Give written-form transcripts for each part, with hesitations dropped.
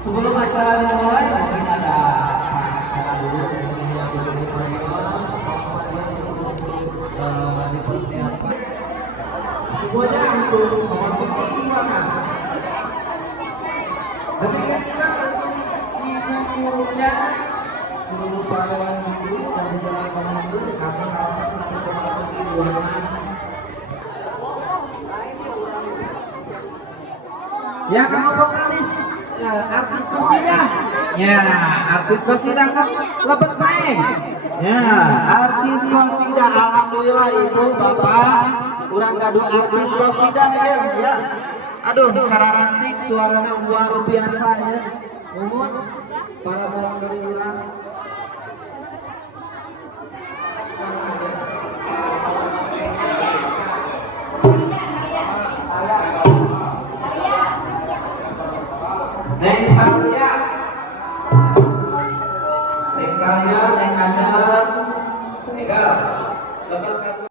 Sebelum acara dimulai, mungkin ada acara dulu dipersiapkan. Semuanya untuk memasuki ruangan. Demikian juga untuk ibu-ibunya, seluruh para ibu dan juga teman-teman kami harapkan untuk memasuki ruangan. Ya, kamu vokalis artis Kosida. Ya, artis Kosida lebet main. Ya, artis Kosida. Alhamdulillah ibu bapak urang gaduh artis Kosida ya. Aduh, cara rantik suaranya luar biasa ya. Umur para orang dari urang. Neng Halia, Neng Kalia, Neng Kadar, Egal, lepas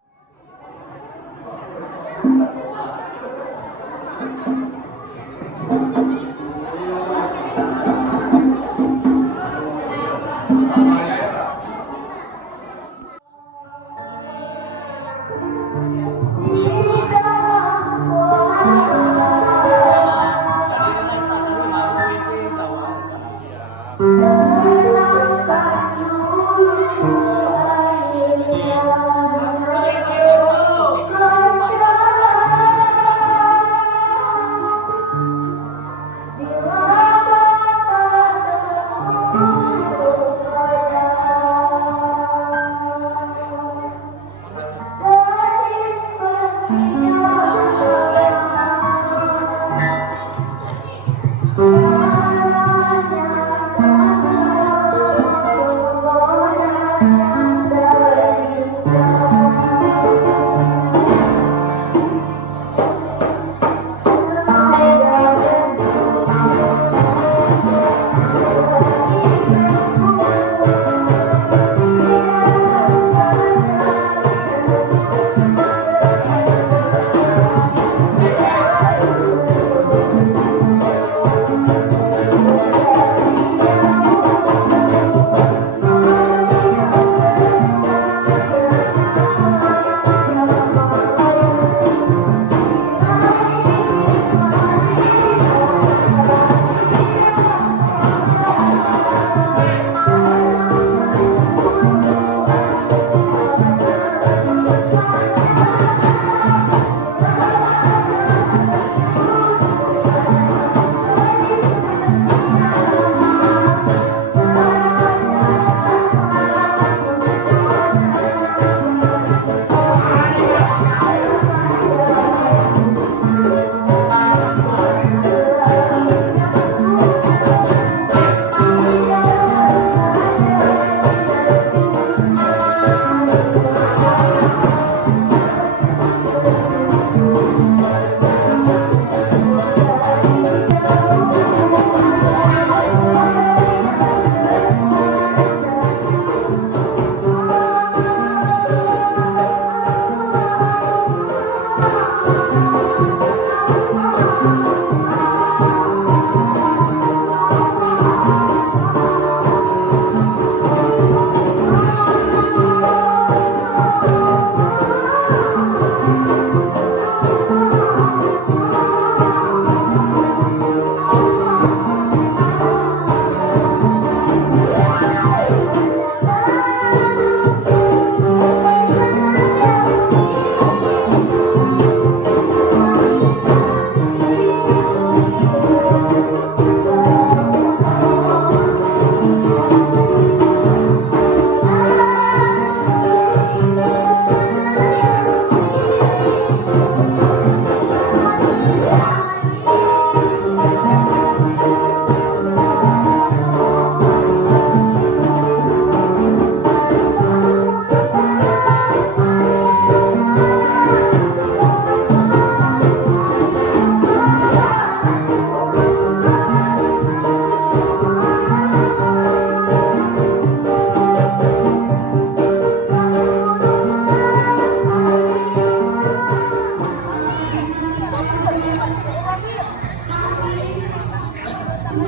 menuju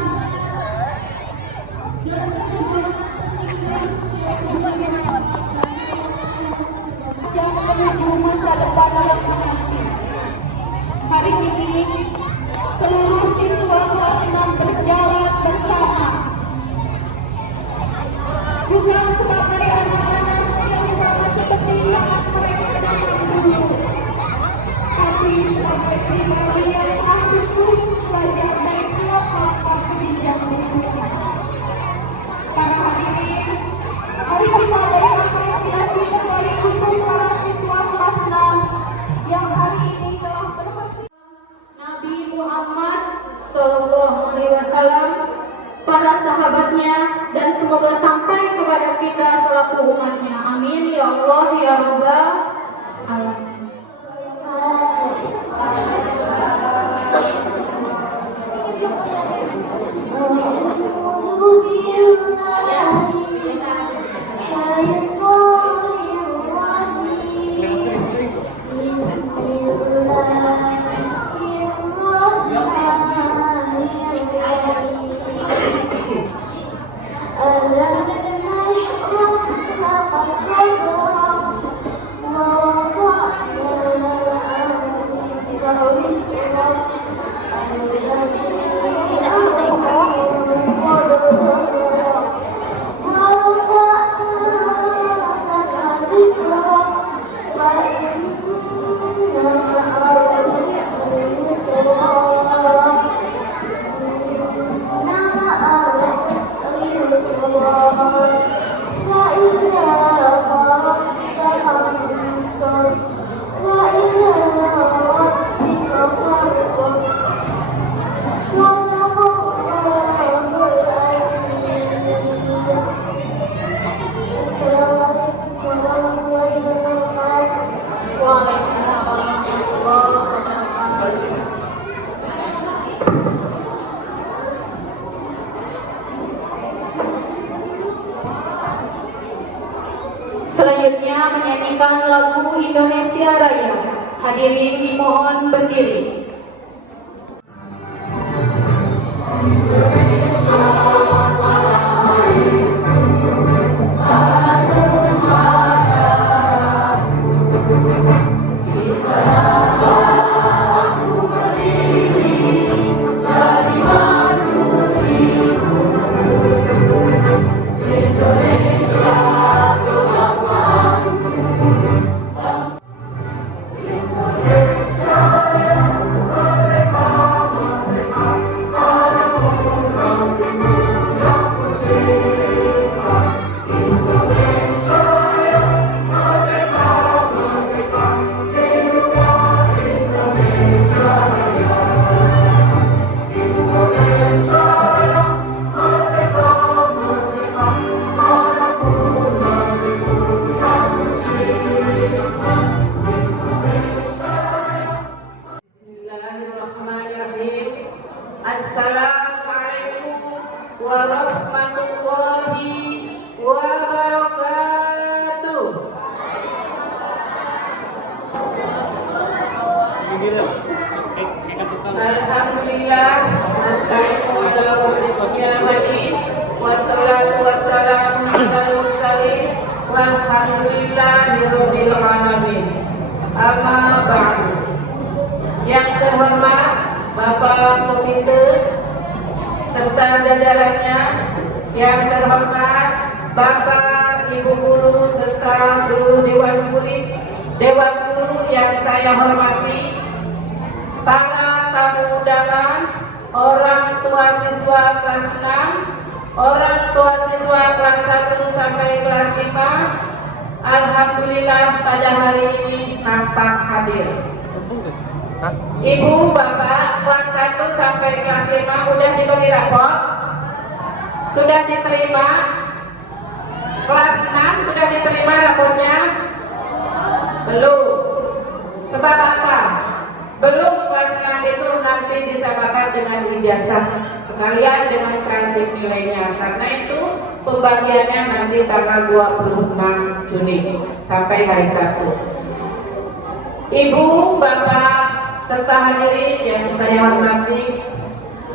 masa depan yang menanti. Hari ini seluruh siswa kelas 6 berjalan bersama. Bukan sebagai anak-anak yang sama seperti yang mereka datang dulu, tapi sebagai pribadi yang sungguh belajar dari semua hal-hal pendidikan khususnya. Pada hari ini, mari kita mengapresiasi kembali untuk para siswa kelas 6 yang hari ini telah berhasil. Nabi Muhammad Sallallahu Alaihi Wasallam, para sahabatnya, dan semoga sampai kepada kita selaku umatnya. Amin ya Allah ya Rabbal Alamin. Selanjutnya menyanyikan lagu Indonesia Raya. Hadirin dimohon berdiri. Assalamualaikum warahmatullahi wabarakatuh. Alhamdulillah, nasta'inu ala umuri wassalatu wassalamu ala mursalin walhamdulillahi rabbil alamin. Amma ba'du. Yang terhormat Bapak Komite serta jajarannya, yang terhormat Bapak, Ibu guru serta seluruh dewan guru yang saya hormati, para tamu undangan, orang tua siswa kelas 6, orang tua siswa kelas 1 sampai kelas 5, alhamdulillah pada hari ini nampak hadir. Ibu, Bapak, kelas 1 sampai kelas 5 udah dibagi rapor? Sudah diterima? Kelas 6 sudah diterima rapornya? Belum. Sebab apa? Belum. Kelas 6 itu nanti disamakan dengan ijazah sekalian dengan transip nilainya. Karena itu pembagiannya nanti tanggal 26 Juni sampai hari Sabtu. Ibu, Bapak, serta hadirin yang saya hormati,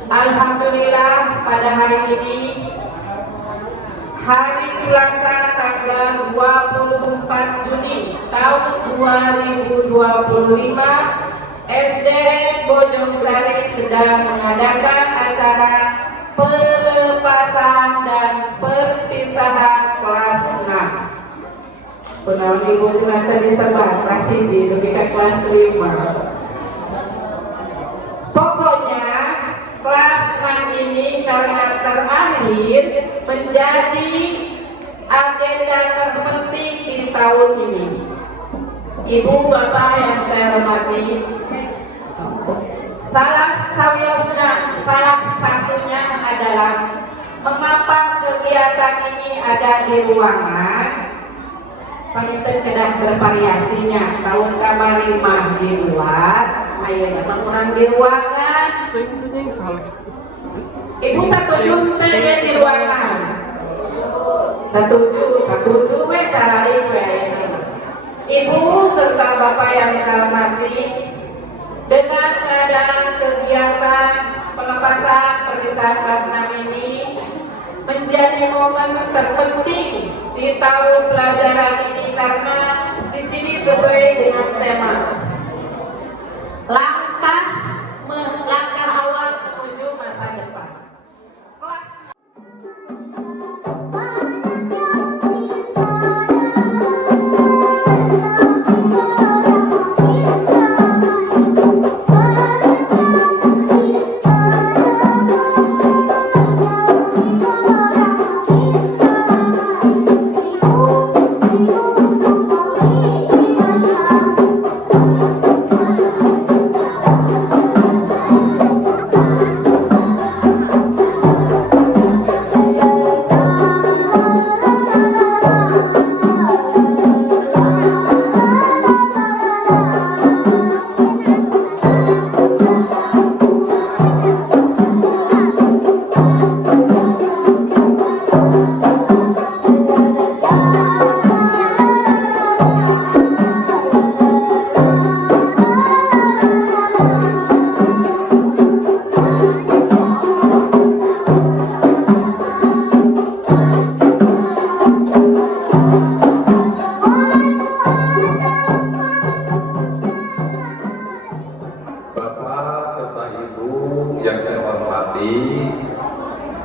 Alhamdulillah pada hari ini, hari Selasa tanggal 24 Juni tahun 2025, SD Bojongsari sedang mengadakan acara pelepasan dan perpisahan kelas 6. Penawan ibu sunata disebar kasih di kelas 5. Pokoknya kelas 6 ini karena terakhir menjadi agenda terpenting di tahun ini. Ibu bapak yang saya hormati, salah satunya adalah mengapa kegiatan ini ada di ruangan. Paniten kedah bervariasinya, tahun kamari mah di luar, ayo memang orang di ruangan. Ibu setuju tanya di ruangan? Setuju we cara we. Ibu serta bapak yang saya hormati, dengan keadaan kegiatan pelepasan perpisahan kelas 6 ini menjadi momen terpenting di tahun pelajaran ini karena di sini sesuai dengan tema langkah awal menuju masa depan.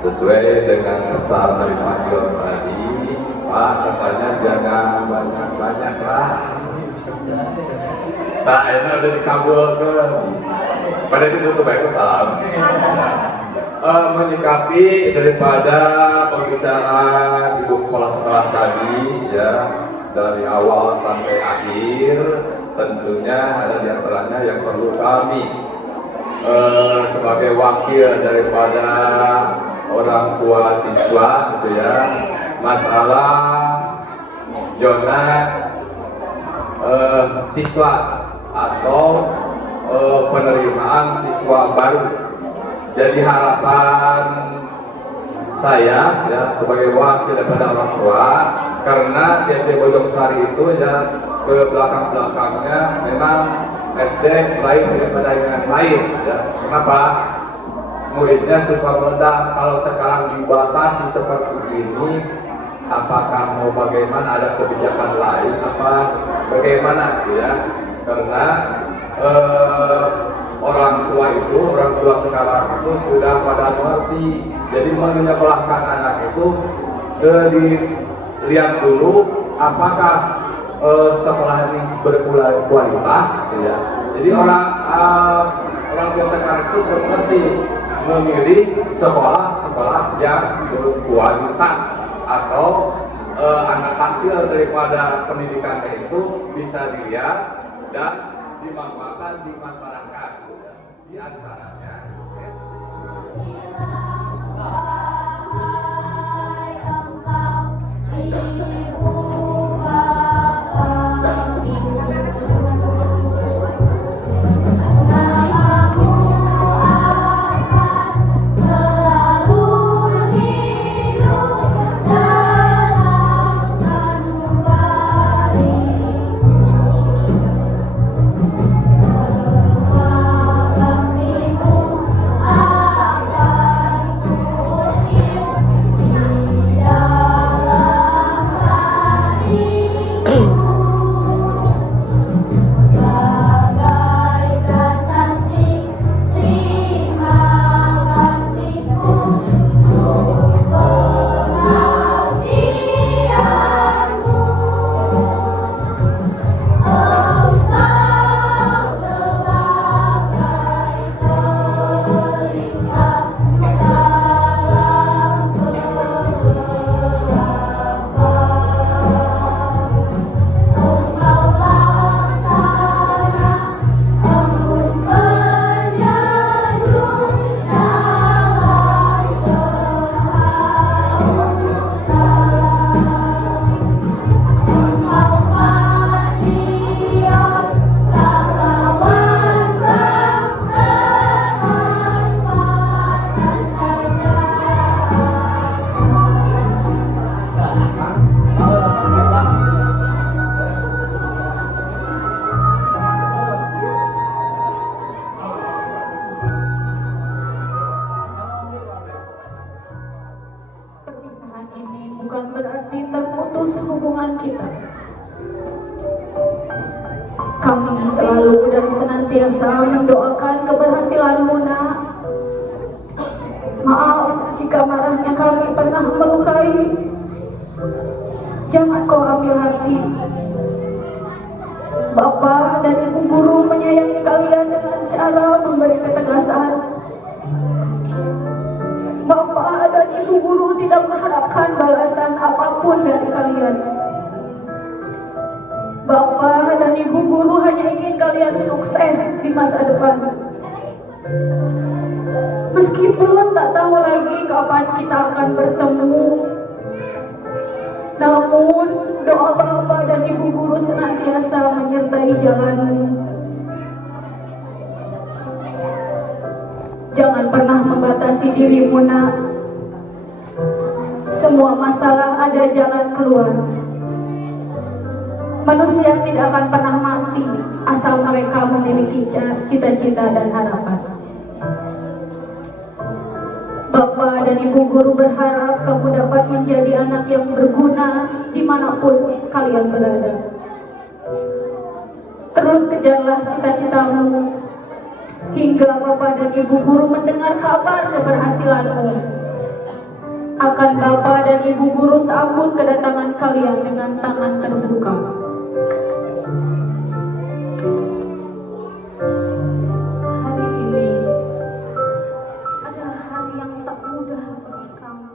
Sesuai dengan pesan dari Pak Dion tadi, Pak katanya jangan banyak-banyak lah. Nah, ini udah dikabulkan. Pada itu tutup baik salam. Menyikapi daripada pembicaraan ibu kepala sekolah tadi, ya dari awal sampai akhir, tentunya ada di antaranya yang perlu kami sebagai wakil daripada orang tua siswa, gitu ya, masalah zona siswa atau penerimaan siswa baru. Jadi harapan saya ya sebagai wakil daripada orang tua, karena di SD Bojongsari itu ya ke belakang-belakangnya memang SD lain daripada yang lain ya. Kenapa? Muridnya suka meledak. Kalau sekarang dibatasi seperti ini, apakah mau bagaimana, ada kebijakan lain apa bagaimana ya? Karena orang tua sekarang itu sudah pada mengerti. Jadi menyekolahkan anak itu dilihat dulu apakah sekolah ini berkualitas ya. Jadi orang tua sekarang itu sudah mengerti memilih sekolah yang berkualitas atau anak hasil daripada pendidikannya itu bisa dilihat dan dimanfaatkan di masyarakat. Di antaranya Terima berarti terputus hubungan kita. Kami selalu dan senantiasa mendoakan keberhasilanmu, Nak. Maaf jika marahnya kami pernah melukai. Jangan kau ambil hati. Bapak dan Ibu guru menyayangi kalian dengan cara memberi ketegasan. Bapak dan Ibu guru tidak mengharapkan balasan apapun dari kalian. Bapak dan Ibu guru hanya ingin kalian sukses di masa depan. Meskipun tak tahu lagi kapan kita akan bertemu, namun doa Bapak dan Ibu guru senantiasa menyertai jalanmu. Jangan pernah membatasi dirimu, Nak. Semua masalah ada jalan keluar. Manusia tidak akan pernah mati asal mereka memiliki cita-cita dan harapan. Bapak dan Ibu guru berharap kamu dapat menjadi anak yang berguna dimanapun kalian berada. Terus kejarlah cita-citamu hingga Bapak dan Ibu guru mendengar kabar keberhasilanmu. Akan Bapak dan Ibu guru sambut kedatangan kalian dengan tangan terbuka. Hari ini adalah hari yang tak mudah bagi kamu.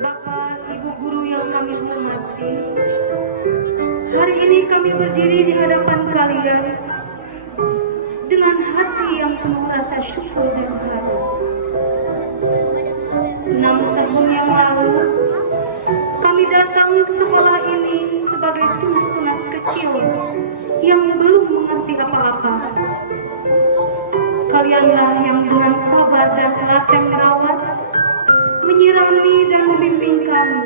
Bapak, Ibu guru yang kami hormati, hari ini kami berdiri di hadapan kalian dengan hati yang penuh rasa syukur dan haru. 6 tahun yang lalu, kami datang ke sekolah ini sebagai tunas-tunas kecil yang belum mengerti apa-apa. Kalianlah yang dengan sabar dan telaten merawat, menyirami dan membimbing kami.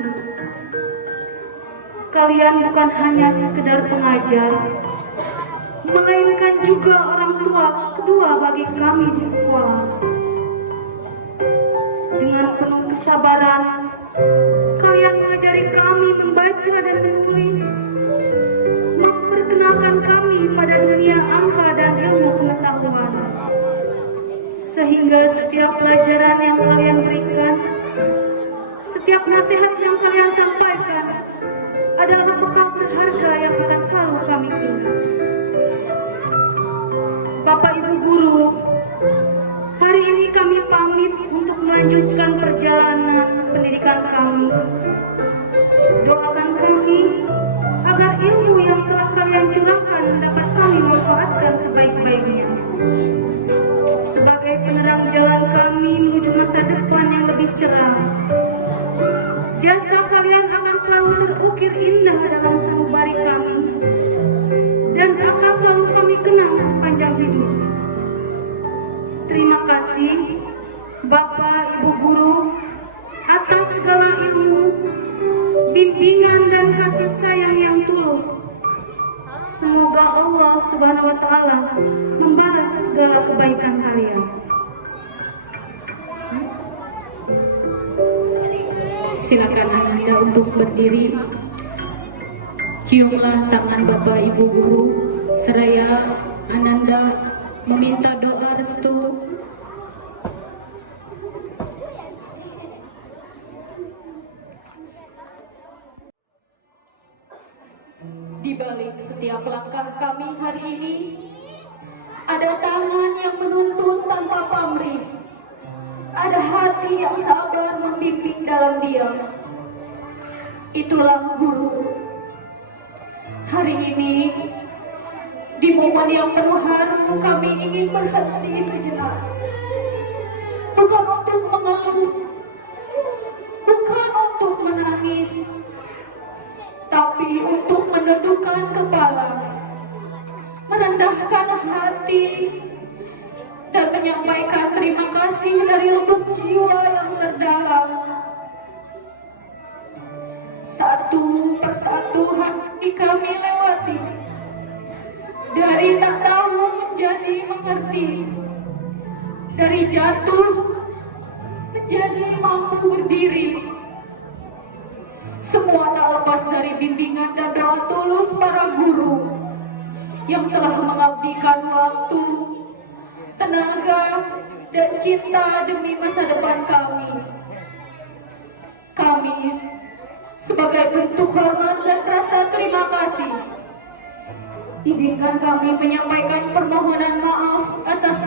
Kalian bukan hanya sekedar pengajar, melainkan juga orang tua kedua bagi kami di sekolah. Dengan penuh kesabaran, kalian mengajari kami membaca dan menulis, memperkenalkan kami pada dunia angka dan ilmu pengetahuan. Sehingga setiap pelajaran yang kalian berikan, setiap nasihat yang kalian sampaikan adalah bekal berharga yang akan selalu kami ingat. Bapak Ibu guru, hari ini kami pamit untuk melanjutkan perjalanan pendidikan kami. Doakan kami agar ilmu yang telah kalian curahkan dapat kami manfaatkan sebaik-baiknya. Sebagai penerang jalan kami menuju masa depan yang lebih cerah. Jasa kalian akan selalu terukir indah dalam sanubari kami dan akan selalu kami kenang sepanjang hidup. Terima kasih Bapak Ibu guru atas segala ilmu, bimbingan dan kasih sayang yang tulus. Semoga Allah Subhanahu wa taala membalas segala kebaikan kalian. Silakan Ananda untuk berdiri. Ciumlah tangan Bapak Ibu guru seraya Ananda meminta doa restu. Di balik setiap langkah kami hari ini, ada tangan yang menuntun tanpa pamrih. Ada hati yang sabar membimbing dalam diam. Itulah guru. Hari ini, di momen yang penuh haru, kami ingin berhenti sejenak. Bukan untuk mengeluh, bukan untuk menangis, tapi untuk menundukkan kepala, merendahkan hati, dan menyampaikan terima kasih dari lubuk jiwa yang terdalam. Satu persatu hati kami lewati, dari tak tahu menjadi mengerti, dari jatuh menjadi mampu berdiri. Semua tak lepas dari bimbingan dan doa tulus para guru yang telah mengabdikan waktu, tenaga, dan cinta demi masa depan kami. Kami sebagai bentuk hormat dan rasa terima kasih, izinkan kami menyampaikan permohonan maaf atas